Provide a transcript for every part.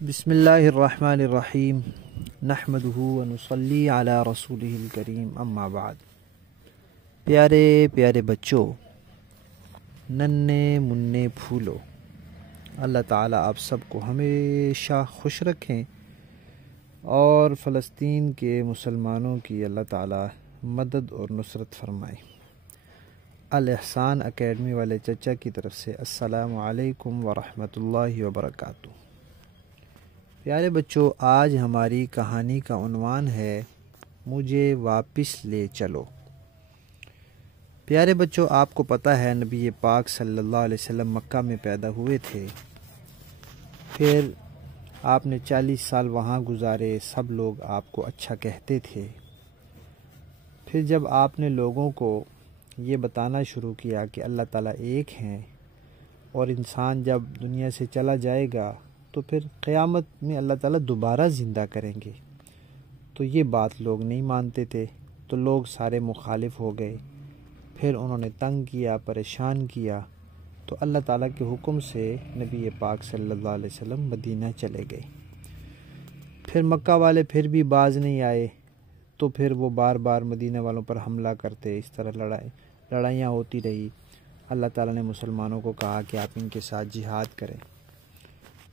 بسم اللہ الرحمن الرحیم نحمدہ ونصلی علی رسولہ الکریم اما بعد۔ پیارے پیارے بچوں، ننھے منھے پھولو، اللہ تعالیٰ آپ سب کو ہمیشہ خوش رکھیں اور فلسطین کے مسلمانوں کی اللہ تعالیٰ مدد اور نصرت فرمائے۔ الاحسان اکیڈمی والے چچا کی طرف سے السلام علیکم ورحمۃ اللہ وبرکاتہ۔ پیارے بچوں، آج ہماری کہانی کا عنوان ہے مجھے واپس لے چلو۔ پیارے بچوں، آپ کو پتہ ہے نبی پاک صلی اللہ علیہ وسلم مکہ میں پیدا ہوئے تھے، پھر آپ نے 40 سال وہاں گزارے، سب لوگ آپ کو اچھا کہتے تھے۔ پھر جب آپ نے لوگوں کو یہ بتانا شروع کیا کہ اللہ تعالیٰ ایک ہیں اور انسان جب دنیا سے چلا جائے گا تو پھر قیامت میں اللہ تعالیٰ دوبارہ زندہ کریں گے، تو یہ بات لوگ نہیں مانتے تھے، تو لوگ سارے مخالف ہو گئے۔ پھر انہوں نے تنگ کیا، پریشان کیا، تو اللہ تعالیٰ کے حکم سے نبی پاک صلی اللہ علیہ وسلم مدینہ چلے گئے۔ پھر مکہ والے پھر بھی باز نہیں آئے، تو پھر وہ بار بار مدینہ والوں پر حملہ کرتے، اس طرح لڑائیاں ہوتی رہی۔ اللہ تعالیٰ نے مسلمانوں کو کہا کہ آپ ان کے ساتھ جہاد کریں۔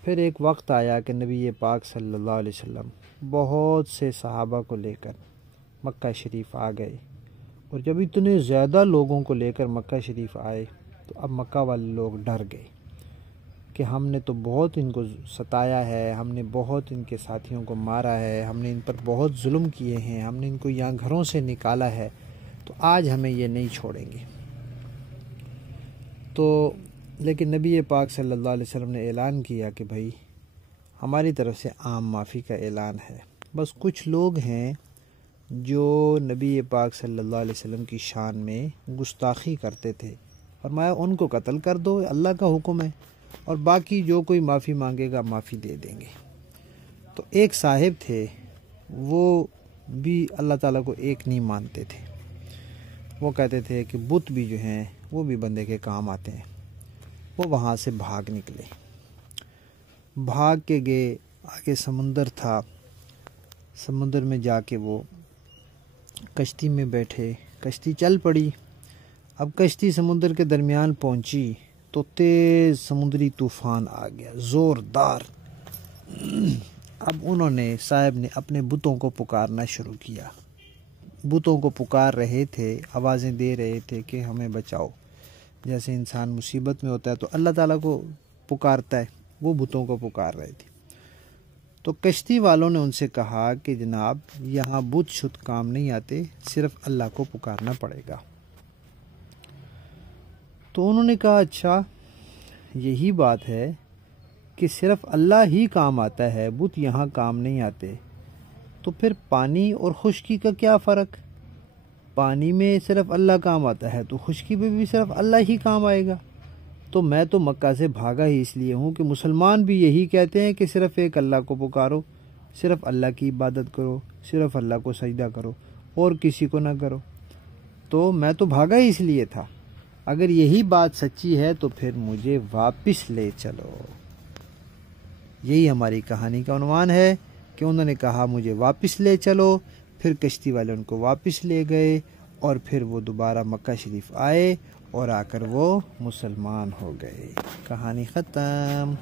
پھر ایک وقت آیا کہ نبی پاک صلی اللہ علیہ وسلم بہت سے صحابہ کو لے کر مکہ شریف آ گئے، اور جب اتنے زیادہ لوگوں کو لے کر مکہ شریف آئے تو اب مکہ والے لوگ ڈر گئے کہ ہم نے تو بہت ان کو ستایا ہے، ہم نے بہت ان کے ساتھیوں کو مارا ہے، ہم نے ان پر بہت ظلم کیے ہیں، ہم نے ان کو یہاں گھروں سے نکالا ہے، تو آج ہمیں یہ نہیں چھوڑیں گے۔ لیکن نبی پاک صلی اللہ علیہ وسلم نے اعلان کیا کہ بھائی ہماری طرف سے عام معافی کا اعلان ہے، بس کچھ لوگ ہیں جو نبی پاک صلی اللہ علیہ وسلم کی شان میں گستاخی کرتے تھے، فرمایا ان کو قتل کر دو، اللہ کا حکم ہے، اور باقی جو کوئی معافی مانگے گا معافی دے دیں گے۔ تو ایک صاحب تھے، وہ بھی اللہ تعالیٰ کو ایک نہیں مانتے تھے، وہ کہتے تھے کہ بت بھی جو ہیں وہ بھی بندے کے کام آتے ہیں۔ وہ وہاں سے بھاگ نکلے، بھاگ کے گئے، آگے سمندر تھا، سمندر میں جا کے وہ کشتی میں بیٹھے، کشتی چل پڑی۔ اب کشتی سمندر کے درمیان پہنچی تو تیز سمندری طوفان آ گیا، زوردار۔ اب انہوں نے صاحب نے اپنے بتوں کو پکارنا شروع کیا، بتوں کو پکار رہے تھے، آوازیں دے رہے تھے کہ ہمیں بچاؤ۔ جیسے انسان مصیبت میں ہوتا ہے تو اللہ تعالیٰ کو پکارتا ہے، وہ بتوں کو پکار رہے تھے۔ تو کشتی والوں نے ان سے کہا کہ جناب یہاں بت شت کام نہیں آتے، صرف اللہ کو پکارنا پڑے گا۔ تو انہوں نے کہا اچھا یہی بات ہے کہ صرف اللہ ہی کام آتا ہے، بت یہاں کام نہیں آتے، تو پھر پانی اور خشکی کا کیا فرق؟ پانی میں صرف اللہ کام آتا ہے تو خشکی میں بھی صرف اللہ ہی کام آئے گا۔ تو میں تو مکہ سے بھاگا ہی اس لیے ہوں کہ مسلمان بھی یہی کہتے ہیں کہ صرف ایک اللہ کو پکارو، صرف اللہ کی عبادت کرو، صرف اللہ کو سجدہ کرو اور کسی کو نہ کرو۔ تو میں تو بھاگا ہی اس لیے تھا، اگر یہی بات سچی ہے تو پھر مجھے واپس لے چلو۔ یہی ہماری کہانی کا عنوان ہے کہ انہوں نے کہا مجھے واپس لے چلو، پھر کشتی والے ان کو واپس لے گئے، اور پھر وہ دوبارہ مکہ شریف آئے اور آ کر وہ مسلمان ہو گئے۔ کہانی ختم۔